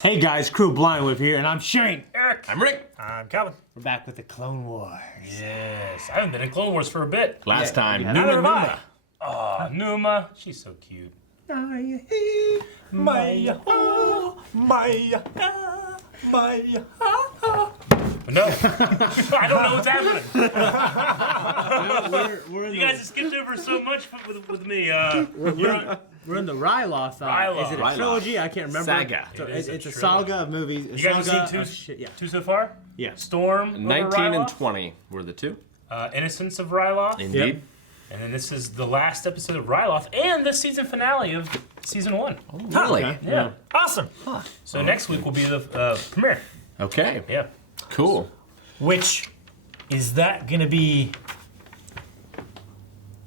Hey guys, Crew Blind Whip here, and I'm Shane. Eric. I'm Rick. I'm Calvin. We're back with the Clone Wars. Yes. I haven't been in Clone Wars for a bit. Last time, Neither have Numa. I. Oh, Numa. She's so cute. No. No. I don't know what's happening. You guys have skipped over so much with me. We're in the Ryloth. Ryloth. Is it a Ryloth. trilogy? I can't remember. Saga. So It is it's a a trilogy. saga of movies. You guys have seen two so far? Yeah. Storm over 19 and Ryloth, 20 were the two. Innocence of Ryloth. Indeed. Yep. And then this is the last episode of Ryloth and the season finale of season 1. Really? Okay. Yeah. Awesome. So next week will be the premiere. Okay. Yeah. Cool. Which is that gonna be?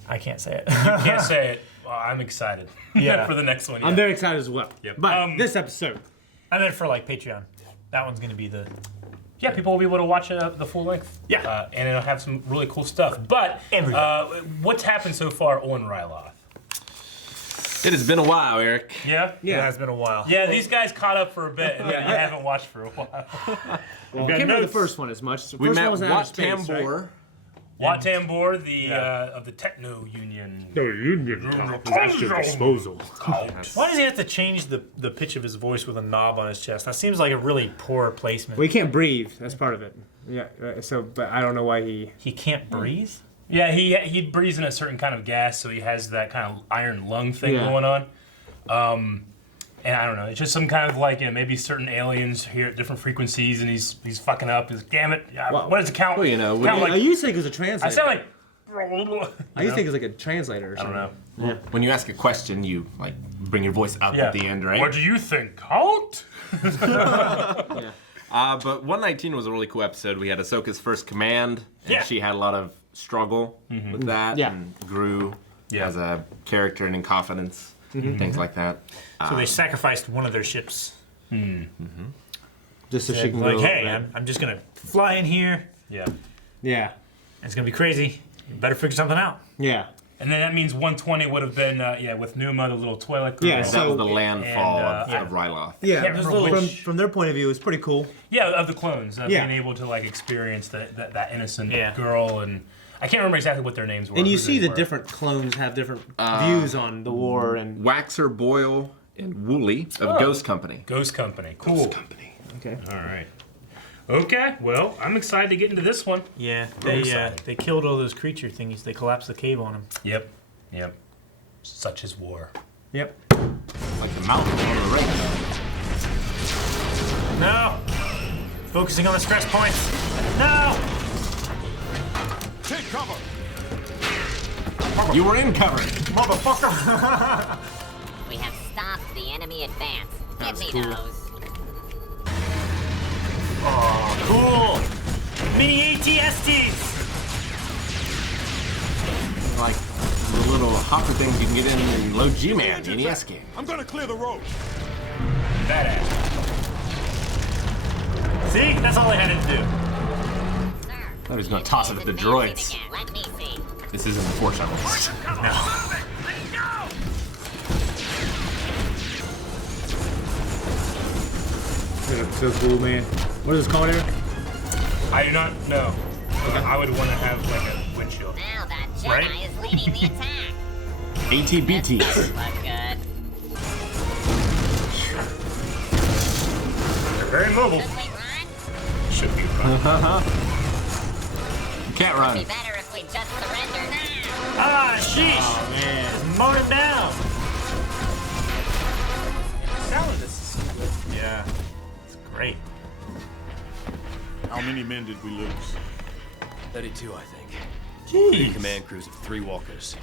I can't say it. Can't say it. Well, I'm excited. Yeah. For the next one. I'm yeah. very excited as well. Yep. But this episode, I meant for like Patreon. That one's gonna be the. Yeah, people will be able to watch the full length. Yeah. And it'll have some really cool stuff. But what's happened so far on Ryloth? It has been a while, Eric. Yeah? It has been a while. Yeah, these guys caught up for a bit and then you haven't watched for a while. I can't remember the first one as much. The We first met one was in outer Wat space, right? Tambor. Wat Tambor, of the Techno Union. The Union is at your disposal. Why does he have to change the pitch of his voice with a knob on his chest? That seems like a really poor placement. Well, he can't breathe. That's part of it. Yeah. So, but I don't know why he. He can't breathe? Yeah, he breathes in a certain kind of gas, so he has that kind of iron lung thing Yeah. going on. And I don't know, it's just some kind of like, maybe certain aliens hear at different frequencies and he's fucking up. He's like, damn it, what does it count? Well, you know, count I like, used to think it was a translator. I sound like, I used to think it was like a translator or I don't something. know. When you ask a question, you like bring your voice up at the end, right? What do you think? Count? But 119 was a really cool episode. We had Ahsoka's first command, and Yeah. she had a lot of struggle with that, Yeah. and grew Yeah. as a character and in confidence, things like that. So they sacrificed one of their ships. Just so she can Like, go. hey, I'm just gonna fly in here. Yeah. Yeah. It's gonna be crazy. You better figure something out. Yeah. And then that means 120 would have been, with Numa, the little toilet girl. Yeah, That so- was the landfall and, of Ryloth. Yeah. Can't remember which- From their point of view, it's pretty cool. Yeah, of the clones, Yeah. being able to like experience that innocent Yeah. girl, and I can't remember exactly what their names were. And you who see they the were. different clones have different views on the war and. Waxer, Boyle, and Woolley of Ghost Company. Ghost Company. Cool. Okay. All right. Okay. Well, I'm excited to get into this one. Yeah, Real excited. they killed all those creature thingies. They collapsed the cave on him. Yep. Yep. Such is war. Yep. Like the mountain on the ring. No! Focusing on the stress points. No! Take cover! You were in cover. Motherfucker! We have stopped the enemy advance. Give me those. Cool! Mini ATSTs! Like the little hopper things you can get in the low G-Man NES game. I'm gonna clear the road. Badass. See? That's all I had to do. Sir. I thought he was going to toss it at the droids. Again. Let me see. This isn't the Force Shuttle. So cool, man. What is this called here? I do not know. I would want to have like a windshield. Now that Jedi Right? is leading the attack. ATBTs. Doesn't look good. They're very mobile. Should we run? Should be fun. You can't run. Be better if we just surrender now. Ah, sheesh! Man. Mowed him down! Yeah. It's great. How many men did we lose? 32, I think. Jeez. 3 command crews of 3 walkers.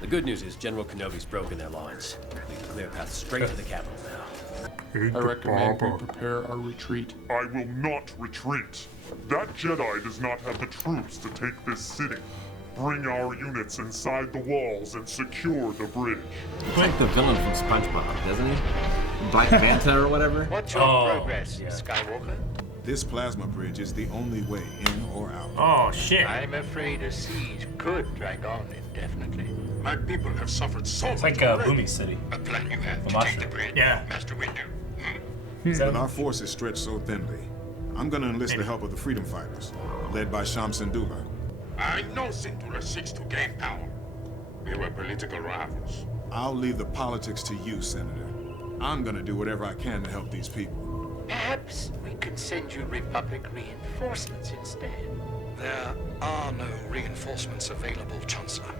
The good news is General Kenobi's broken their lines. We can clear a path straight to the capital now. I recommend we prepare our retreat. I will not retreat. That Jedi does not have the troops to take this city. Bring our units inside the walls and secure the bridge. He's like the villain from SpongeBob, doesn't he? Black Manta or whatever. What's your progress, yeah. Skywalker? This plasma bridge is the only way in or out. Oh, shit. I'm afraid a siege could drag on indefinitely. My people have suffered so It's like Boomy City. A plan you have to take the bridge, Yeah. Master Windu. With our forces stretched so thinly, I'm gonna enlist the help of the freedom fighters, led by Sham Syndulla. I know Syndulla seeks to gain power. We were political rivals. I'll leave the politics to you, Senator. I'm gonna do whatever I can to help these people. Perhaps we could send you Republic reinforcements instead. There are no reinforcements available, Chancellor.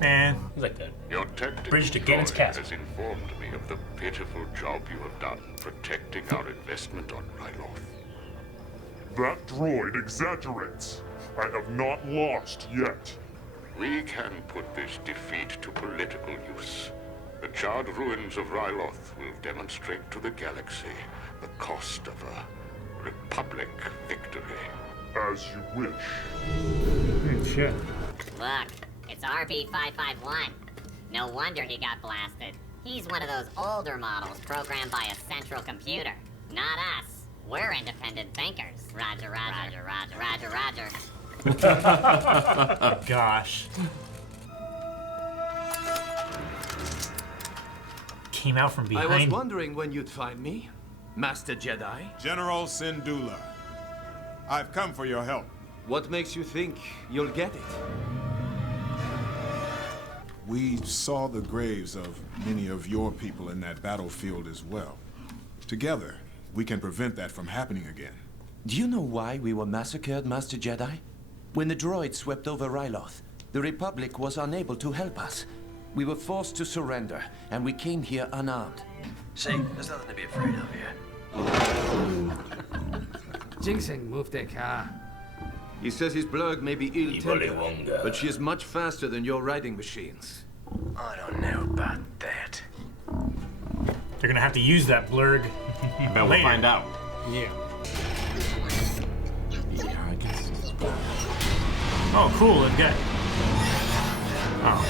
Man. Like that. Your tactics Bridge to Ganon's castle. has informed me of the pitiful job you have done protecting our investment on Ryloth. That droid exaggerates. I have not lost yet. We can put this defeat to political use. The charred ruins of Ryloth will demonstrate to the galaxy the cost of a Republic victory. As you wish. Shit. Look, it's RB551. No wonder he got blasted. He's one of those older models programmed by a central computer. Not us. We're independent thinkers. Roger, roger, roger, roger, roger. Gosh. Came out from behind. I was wondering when you'd find me, Master Jedi. General Syndulla, I've come for your help. What makes you think you'll get it? We saw the graves of many of your people in that battlefield as well. Together, we can prevent that from happening again. Do you know why we were massacred, Master Jedi? When the droids swept over Ryloth, the Republic was unable to help us. We were forced to surrender, and we came here unarmed. See, there's nothing to be afraid of here. Jinxing moved their car. He says his blurg may be ill-tempered, but she is much faster than your riding machines. I don't know about that. They're gonna have to use that blurg. Bet we'll find out. Yeah. Yeah, I guess. Oh, cool. They've got. Oh,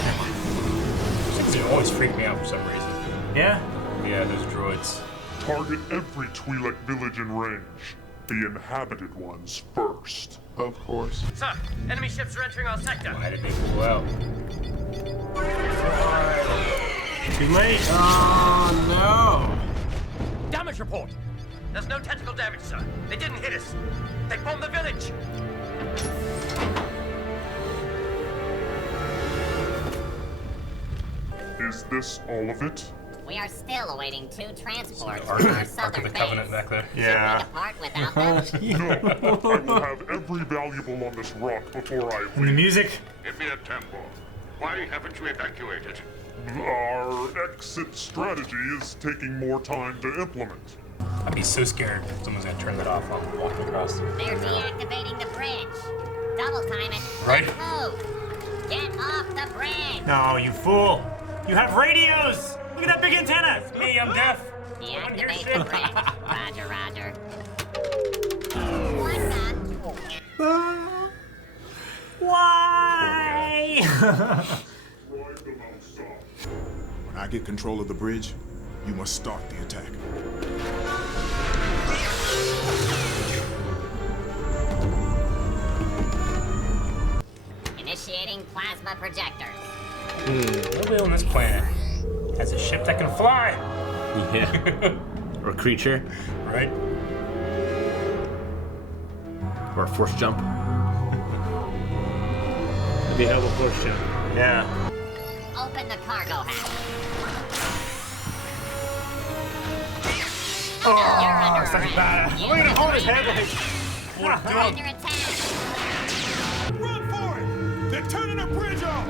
They always freak me out for some reason. yeah. Yeah, those droids. Target every Twi'lek village in range. The inhabited ones first. Of course. Sir, enemy ships are entering our sector. Why did they pull out? Too late. Oh Damage report. There's no tactical damage, sir. They didn't hit us. They bombed the village. Is this all of it? We are still awaiting 2 transports Ark from our of southern the base. Covenant back there. Yeah. Should we depart without them? No, I will have every valuable on this rock before I And the leave. music. Emir Tambor, why haven't you evacuated? Our exit strategy is taking more time to implement. I'd be so scared someone's gonna turn that off while I'm walking across. They're deactivating the bridge. Double time it. Right. Let's move. Get off the bridge. No, you fool. You have radios. Look at that big antenna. Me, I'm deaf. Deactivate the bridge. Roger, roger. What the? Why? When I get control of the bridge, you must start the attack. Initiating plasma projectors. Nobody on this planet has a ship that can fly. Yeah. Or a creature. Right? Or a force jump. That'd be a hell of a force jump. Yeah. Open the cargo hatch. Oh, You're such a under badass. arrest. Look at him hold his head like. You're under attack. Run for it! They're turning the bridge off!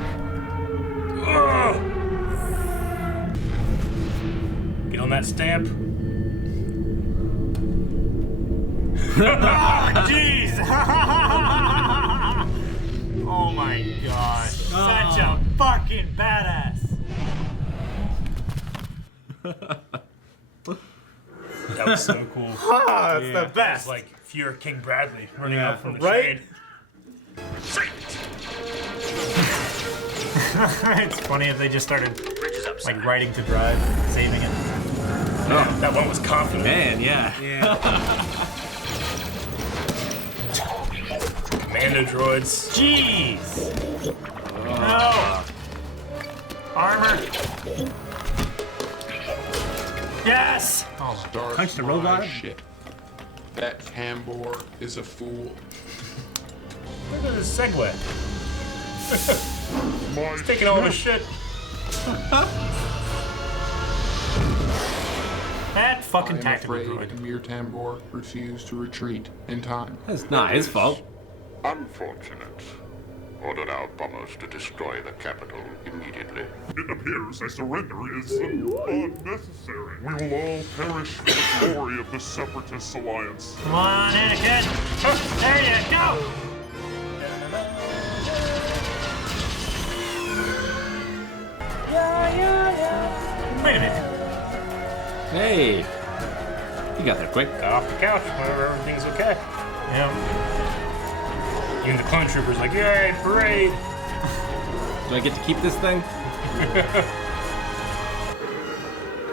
Get on that stamp. Jeez. Oh my gosh. Such a fucking badass. That was so cool. Oh, that's the That best. was like Fuhrer King Bradley running Yeah. out from the Right? shade. It's funny if they just started Bridge is up, sir. like riding to drive, saving it. Oh, that one was confident. Man, yeah. Commando droids. Jeez. No. Armor. Yes! Start Punch the my robot? shit. That Tambor is a fool. Look at this segue. My He's taking all the shit. That fucking I am tactical afraid droid. Amir Tambor refused to retreat in time. That's not his fault. Unfortunate. Order our bombers to destroy the capital immediately. It appears a surrender is unnecessary. We will all perish for the glory of the Separatist Alliance. Come on, Anakin. There you go. Wait a minute. Hey, you got there quick. Got off the couch whenever everything's okay. Yeah. Even the clone trooper's like, yay, parade. Do I get to keep this thing?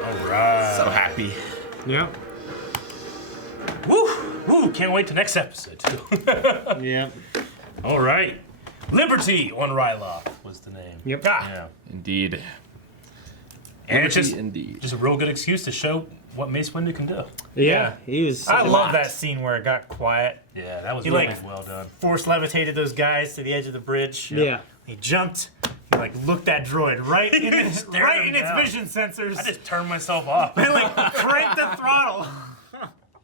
All right. So happy. Yeah. Woo! Woo! Can't wait to next episode. Yeah. All right. Liberty on Ryloth was the name. Yep. Yeah. Indeed. And it's just, Indeed. just a real good excuse to show what Mace Windu can do. Yeah. He was. I love that scene where it got quiet. Yeah, that was He really like well done. force levitated those guys to the edge of the bridge. Yeah. He jumped. He like looked that droid right in its Stared him its down. vision sensors. I just turned myself off. and like cranked the throttle.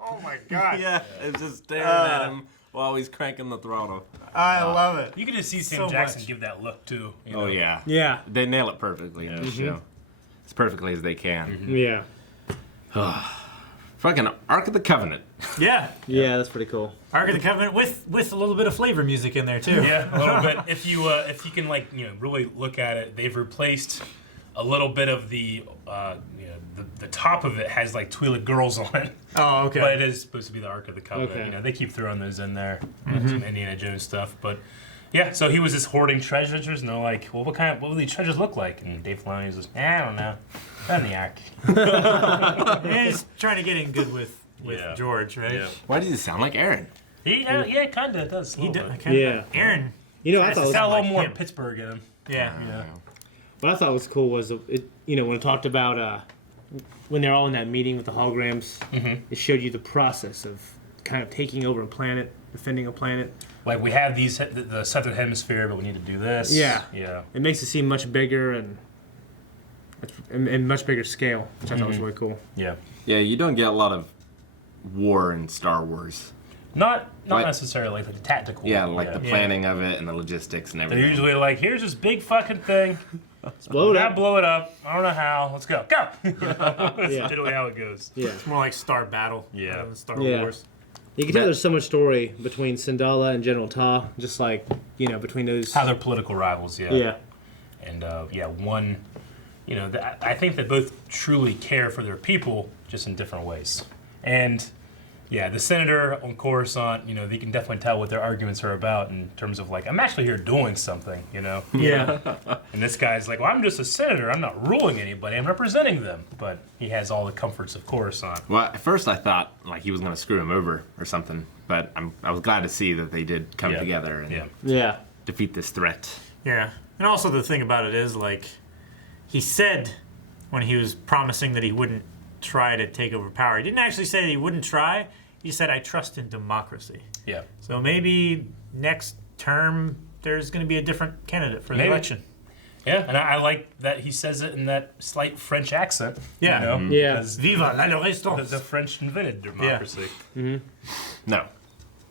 Oh my god. Yeah, it was just staring at him while he's cranking the throttle. I love it. You could just see Sam So Jackson much. give that look too. You Oh know? yeah. Yeah. They nail it perfectly in this show. As perfectly as they can. Yeah. Fucking Ark of the Covenant. Yeah. Yeah, that's pretty cool. Ark of the Covenant with a little bit of flavor music in there too. Yeah, a little bit. If you can like really look at it, they've replaced a little bit of the the top of it has like Twi'lek girls on it. Oh, okay. But it is supposed to be the Ark of the Covenant. Okay. You know, they keep throwing those in there, some Indiana Jones stuff. But yeah, so he was just hoarding treasures, and they're like, well, what will these treasures look like? And Dave Filoni was just, I don't know. Put in the Ark. He's trying to get in good with Yeah. George, right? Yeah. Why does he sound like Aaron? Yeah, kind of does. He does. does. Yeah. Aaron. You know, I thought it was, Got a little like more him. Pittsburgh in him. Yeah. what I thought was cool was it. You know, when it talked about when they're all in that meeting with the holograms, it showed you the process of kind of taking over a planet, defending a planet. Like we have the southern hemisphere, but we need to do this. Yeah. Yeah. It makes it seem much bigger and much bigger scale, which I thought was really cool. Yeah. Yeah, you don't get a lot of war in Star Wars. Not Like- necessarily like the tactical. Yeah, like the planning of it and the logistics and They're everything. usually like, here's this big fucking thing. Let's blow it Gotta up. blow it up. I don't know how. Let's go. Go. That's Yeah. generally how it goes. Yeah. It's more like Star Battle. Yeah. rather than Star Yeah. Wars. You can tell there's so much story between Syndulla and General Ta, just like, between those. How they're political rivals. Yeah. Yeah. And one, I think they both truly care for their people, just in different ways. And yeah, the senator on Coruscant, they can definitely tell what their arguments are about in terms of like, I'm actually here doing something, Yeah. And this guy's like, well, I'm just a senator. I'm not ruling anybody. I'm representing them. But he has all the comforts of Coruscant. Well, at first I thought like he was going to screw him over or something, but I was glad to see that they did come together and Yeah. defeat this threat. Yeah. And also the thing about it is, like, he said when he was promising that he wouldn't try to take over power, he didn't actually say that he wouldn't try. He said, I trust in democracy. Yeah. So maybe next term there's going to be a different candidate for the election. Yeah, and I like that he says it in that slight French accent. Yeah. Yeah. because Viva la résistance. the French invented democracy. No.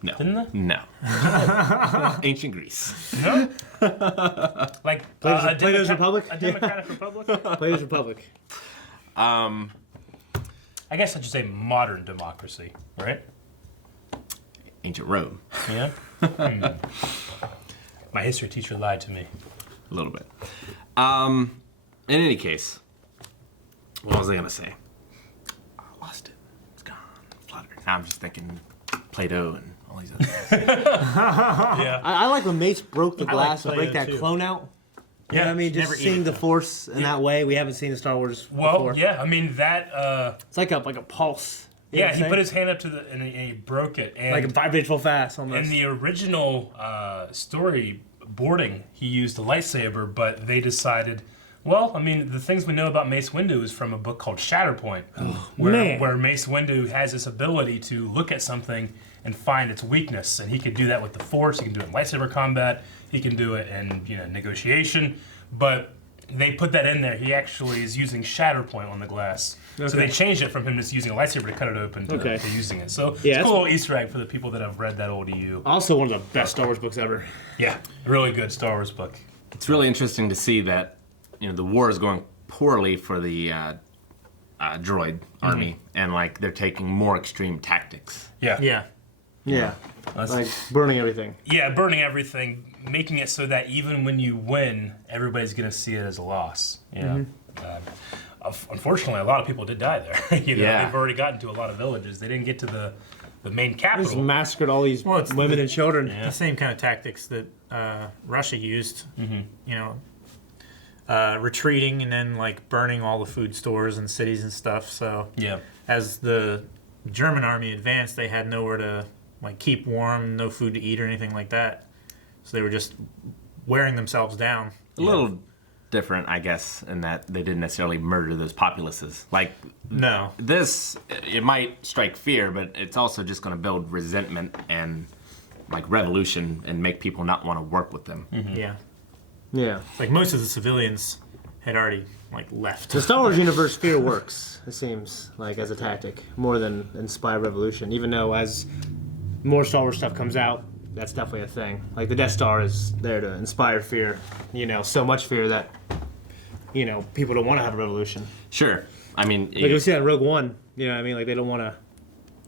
No. Didn't they? No. Ancient Greece. No? Like Plato's Republic? A democratic republic? Plato's Republic. I guess I should say modern democracy, right? Ancient Rome. Yeah? My history teacher lied to me. A little bit. In any case, what was I going to say? I lost it. It's gone. Fluttered. Now I'm just thinking Plato and all these other things. Yeah. I like when Mace broke the I like glass and break Plato, that too. clone out. You know what I mean? Just never eat seeing it, the though. Force in that way. We haven't seen in Star Wars Well, before. yeah, I mean, that... It's like a pulse. You know yeah, what he I'm put saying? his hand up to and he broke it. And Like a vibrates real fast almost. in the original storyboarding, he used a lightsaber, but they decided, Well, I mean, the things we know about Mace Windu is from a book called Shatterpoint, where Mace Windu has this ability to look at something and find its weakness, and he could do that with the Force. He can do it in lightsaber combat. He can do it in negotiation. But they put that in there. He actually is using Shatterpoint on the glass. Okay. So they changed it from him just using a lightsaber to cut it open to using it. So it's a cool little Easter egg for the people that have read that old EU. Also one of the best Star Wars books ever. Yeah, really good Star Wars book. It's really interesting to see that the war is going poorly for the droid army, and like they're taking more extreme tactics. Yeah. Like burning everything. Yeah, burning everything, making it so that even when you win, everybody's going to see it as a loss. Unfortunately, a lot of people did die there. They've already gotten to a lot of villages. They didn't get to the main capital. Just massacred all these women and children. The same kind of tactics that Russia used. Retreating and then like burning all the food stores and cities and stuff. So as the German army advanced, they had nowhere to like keep warm, no food to eat or anything like that. So they were just wearing themselves down. A little different, I guess, in that they didn't necessarily murder those populaces. Like, this, it might strike fear, but it's also just going to build resentment and like revolution and make people not want to work with them. Yeah. It's like most of the civilians had already like left. The Star Wars universe, fear works, it seems, like as a tactic, more than inspire revolution. Even though as more Star Wars stuff comes out, that's definitely a thing. Like the Death Star is there to inspire fear, so much fear that, people don't want to have a revolution. Sure. I mean, like we see that in Rogue One, like they don't want to.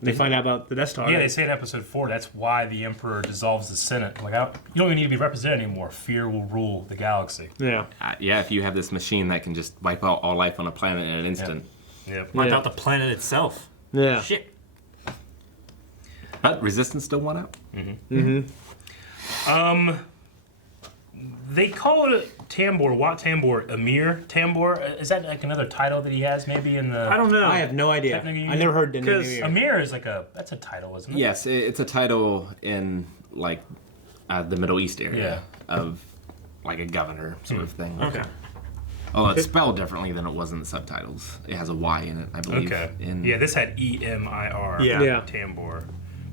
They find out about the Death Star. Yeah, they say in Episode 4 that's why the Emperor dissolves the Senate. Like, you don't even need to be represented anymore. Fear will rule the galaxy. Yeah. If you have this machine that can just wipe out all life on a planet in an instant. Wipe out the planet itself. Yeah. Shit. But Resistance still won out. They call it Tambor, Wat Tambor, Emir Tambor. Is that like another title that he has maybe in the... I don't know. I have no idea. I never heard the name Emir. Emir is like that's a title, isn't it? Yes, it's a title in like the Middle East area of like a governor sort of thing. Okay. Oh, it's spelled differently than it was in the subtitles. It has a Y in it, I believe. Okay. In... Yeah, this had E-M-I-R, Tambor.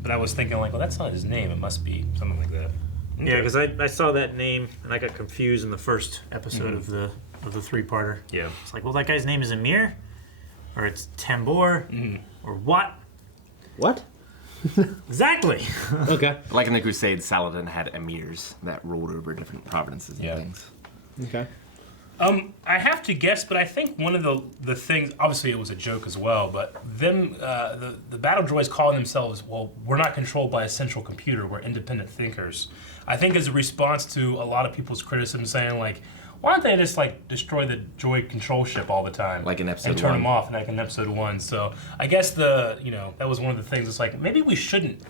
But I was thinking like, well, that's not his name. It must be something like that. Okay. Yeah, because I saw that name and I got confused in the first episode of the three-parter. Yeah. It's like, well, that guy's name is Emir, or it's Tambor, or what? What? Exactly. Okay. Like in the Crusades, Saladin had emirs that ruled over different provinces and things. Okay. I have to guess, but I think one of the things, obviously it was a joke as well, but them, the battle droids calling themselves, well, we're not controlled by a central computer, we're independent thinkers. I think as a response to a lot of people's criticism saying like, why don't they just like destroy the droid control ship all the time? Like in episode 1. And turn them off like in episode 1. So I guess that was one of the things, it's like, maybe we shouldn't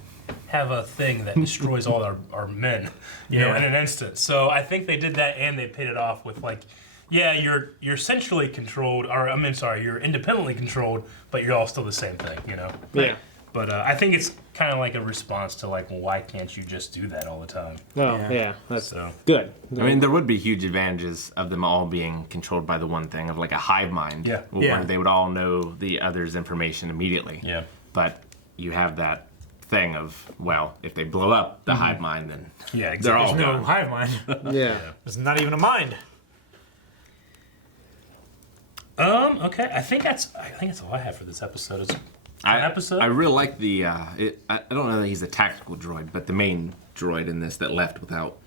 have a thing that destroys all our men, in an instant. So I think they did that and they paid it off with like, yeah, you're centrally controlled, you're independently controlled, but you're all still the same thing, Yeah. But I think it's kind of like a response to like, well, why can't you just do that all the time? Oh, yeah. That's good. I mean, there would be huge advantages of them all being controlled by the one thing of like a hive mind. Where they would all know the other's information immediately. Yeah. But you have that thing of, well, if they blow up the hive mind, then they're all There's no gone. hive mind. Yeah. There's not even a mind. Okay. I think that's all I have for this episode. It's an episode. I really like the. I don't know that he's a tactical droid, but the main droid in this that left without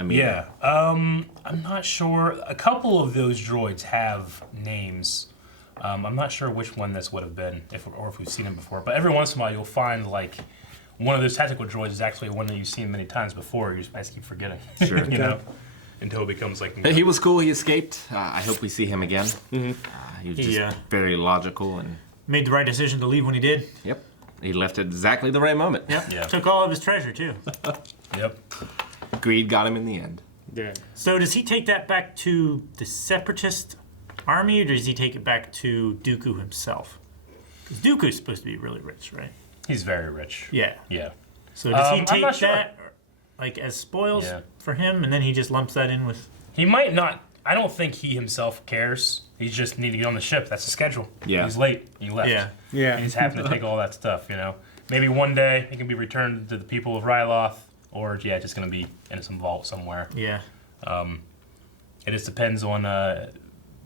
Amina. Yeah. I'm not sure. A couple of those droids have names. I'm not sure which one this would have been, if we've seen him before. But every once in a while, you'll find like one of those tactical droids is actually one that you've seen many times before. You just keep forgetting. Sure. Until it becomes like. He was cool. He escaped. I hope we see him again. He was just very logical and made the right decision to leave when he did. Yep. He left at exactly the right moment. Yep. Yeah. Took all of his treasure too. Yep. Greed got him in the end. Yeah. So does he take that back to the Separatist army, or does he take it back to Dooku himself? Because Dooku's supposed to be really rich, right? He's very rich. Yeah. Yeah. So does he take not sure. that like as spoils for him, and then he just lumps that in with? He might not I don't think he himself cares. He just need to get on the ship. That's the schedule. Yeah. He's late. He left. Yeah. And he's having to take all that stuff, Maybe one day it can be returned to the people of Ryloth, or just going to be in some vault somewhere. Yeah. It just depends on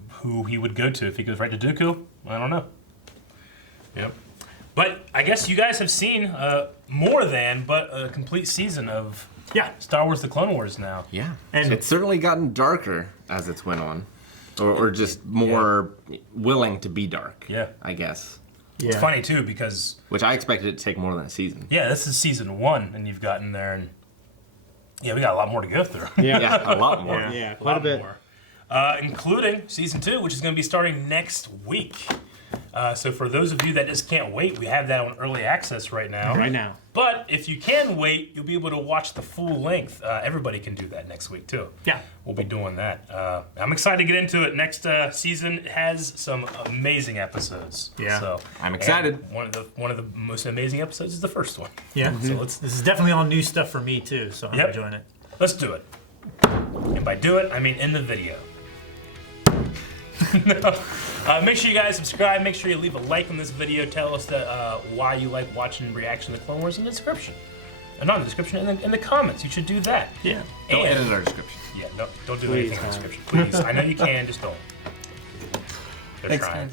who he would go to. If he goes right to Dooku, I don't know. Yep. But I guess you guys have seen more than a complete season of Star Wars: The Clone Wars now. Yeah. And it's certainly gotten darker as it's went on. Or just more willing to be dark. Yeah. I guess. Yeah. It's funny, too, because... Which I expected it to take more than a season. Yeah, this is season 1, and you've gotten there, and... Yeah, we got a lot more to go through. Yeah, a lot more. Yeah, quite a bit. More. Including season 2, which is going to be starting next week. So for those of you that just can't wait, we have that on early access right now. Right now. But if you can wait, you'll be able to watch the full length. Everybody can do that next week, too. Yeah. We'll be doing that. I'm excited to get into it. Next season has some amazing episodes. Yeah. So I'm excited. One of the most amazing episodes is the first one. Yeah. So this is definitely all new stuff for me, too, so I'm enjoying it. Let's do it. And by do it, I mean in the video. Make sure you guys subscribe. Make sure you leave a like on this video. Tell us why you like watching Reaction to the Clone Wars in the description. Not in the description, in the comments. You should do that. Yeah. Don't edit our description. Yeah, no, don't do anything in the description. Please. I know you can, just don't. They're trying.